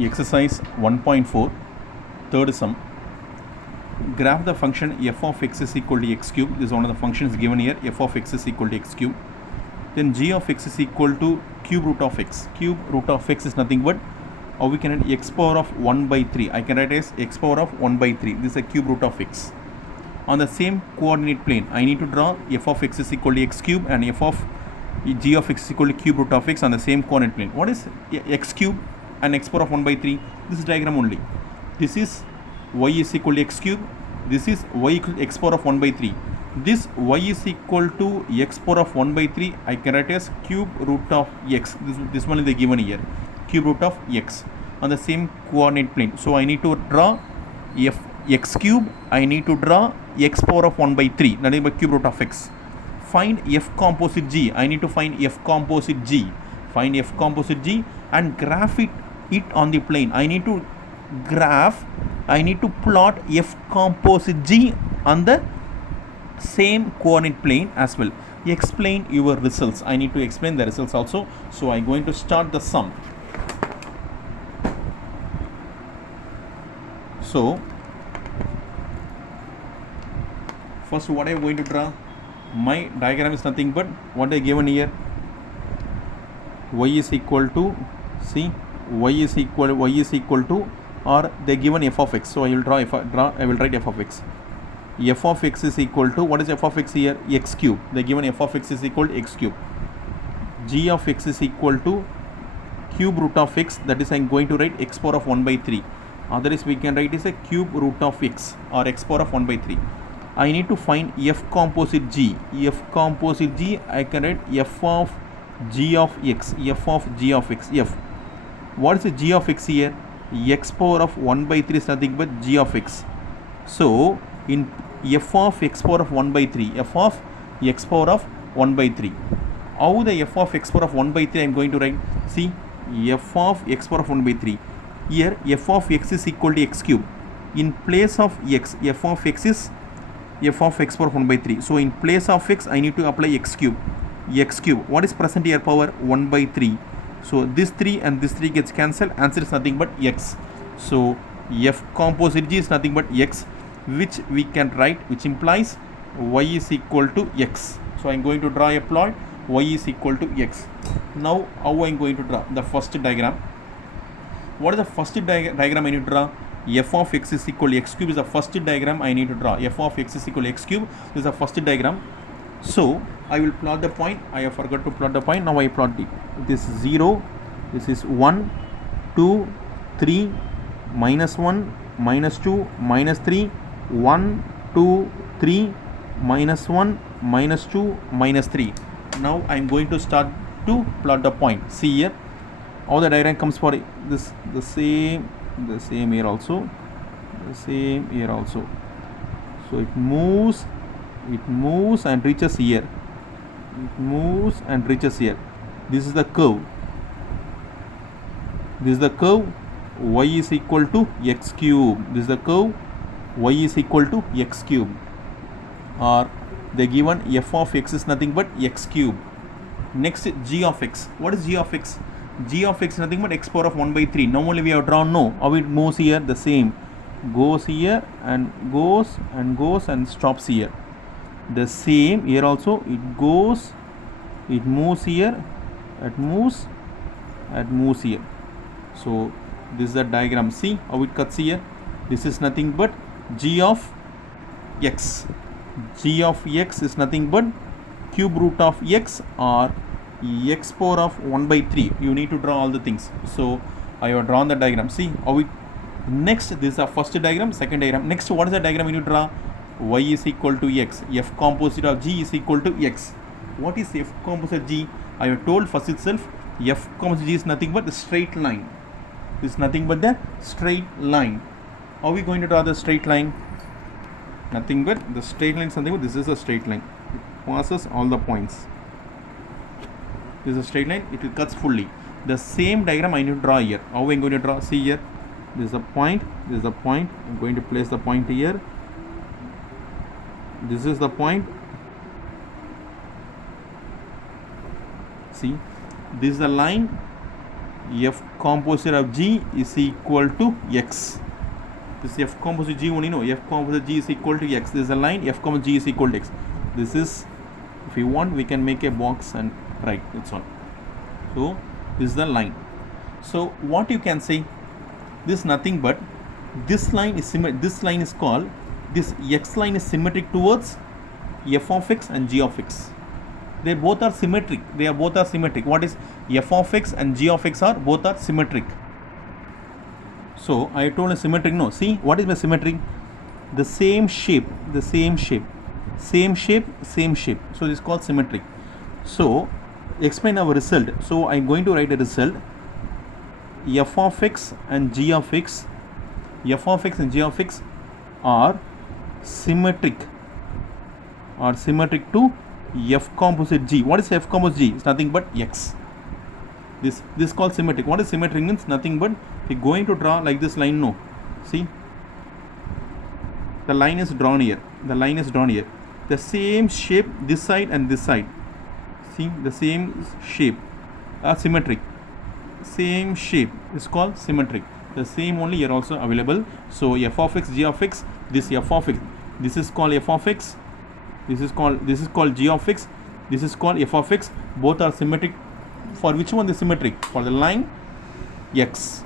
Exercise 1.4, third sum. Graph the function f of x is equal to x cube. This is one of the functions given here. F of x is equal to x cube. Then g of x is equal to cube root of x. Cube root of x is nothing but, or we can write x power of 1 by 3. I can write as x power of 1 by 3. This is a cube root of x. On the same coordinate plane, I need to draw f of x is equal to x cube and f of g of x is equal to cube root of x on the same coordinate plane. What is x cube and x power of 1 by 3? This is diagram only. This is y is equal to x cube. This is y equal to x power of 1 by 3. This y is equal to x power of 1 by 3. I can write as cube root of x. This one is the given here. Cube root of x on the same coordinate plane. So I need to draw x cube. I need to draw x power of 1 by 3. That is by cube root of x. Find f composite g. I need to find f composite g. Find f composite g and graph it on the plane. I need to plot f composite g on the same coordinate plane as well. Explain your results. I need to explain the results also. So I'm going to start the sum. So first, what I am going to draw? My diagram is nothing but what I given here. Y is equal to, see, y is equal to, or they given f of x. So I will I will write f of x. F of x is equal to, what is f of x here? X cube. They given f of x is equal to x cube. G of x is equal to cube root of x. That is, I am going to write x power of 1 by 3. Otherwise, we can write is a cube root of x or x power of 1 by 3. I need to find f composite g. F composite g, I can write f of g of x. F of g of x. F. What is the g of x here? X power of 1 by 3 is nothing but g of x. So in f of x power of 1 by 3, f of x power of 1 by 3. How the f of x power of 1 by 3 I am going to write? See, f of x power of 1 by 3. Here f of x is equal to x cube. In place of x, f of x is f of x power of 1 by 3. So in place of x, I need to apply x cube. X cube. What is present here? Power 1 by 3. So this 3 and this 3 gets cancelled. Answer is nothing but x. So f composite g is nothing but x, which we can write, which implies y is equal to x. So I am going to draw a plot. Y is equal to x. Now how I am going to draw the first diagram? What is the first diagram I need to draw? F of x is equal to x cube is the first diagram I need to draw. F of x is equal to x cube. This is the first diagram. So I will plot the point. I have forgot to plot the point. Now I plot it. This is 0. This is 1, 2, 3, minus 1, minus 2, minus 3, 1, 2, 3, minus 1, minus 2, minus 3. Now I am going to start to plot the point. See here. How the diagram comes for this, the same here also, the same here also. So it moves and reaches here. It moves and reaches here. This is the curve. This is the curve. Y is equal to x cube. This is the curve. Y is equal to x cube. Or they given f of x is nothing but x cube. Next, g of x. What is g of x? G of x is nothing but x power of 1 by 3. Now only we have drawn. No, how it moves here? The same. Goes here and goes and stops here. The same here also. It goes, it moves here, it moves here. So this is the diagram. See how it cuts here. This is nothing but g of x. G of x is nothing but cube root of x or x power of 1 by 3. You need to draw all the things. So I have drawn the diagram. See how it. Next, this is the first diagram, second diagram. Next, what is the diagram you need to draw? Y is equal to x. F composite of g is equal to x. What is f composite g? I have told first itself. F composite g is nothing but the straight line. This is nothing but the straight line. How are we going to draw the straight line? Nothing but the straight line is something but this is a straight line. It passes all the points. This is a straight line. It cuts fully. The same diagram I need to draw here. How am I going to draw? See here. This is a point. This is the point. I'm going to place the point here. This is the point. See, this is the line F composite of G is equal to X. This F composite G only, no, F composite G is equal to X. This is a line, F composite G is equal to X. This is, if you want, we can make a box and write, that's all. So this is the line. So what you can say, this is nothing but this line is this line is called, this X line is symmetric towards F of X and G of X. They both are symmetric. They are both are symmetric. What is F of X and G of X are both are symmetric. So I told a symmetric. No, see what is my symmetric? The same shape, the same shape, same shape, same shape. So this is called symmetric. So explain our result. So I'm going to write a result. F of X and G of X, F of X and G of X are symmetric. Are symmetric to F composite G. What is F composite G? It's nothing but X. This is called symmetric. What is symmetric means? Nothing but, if you're going to draw like this line, no. See, the line is drawn here. The line is drawn here. The same shape this side and this side. See, the same shape are symmetric. Same shape is called symmetric. The same only here also available. So F of X, G of X, this F of X, this is called F of X, this is called G of X, this is called F of X. Both are symmetric. For which one is symmetric? For the line X.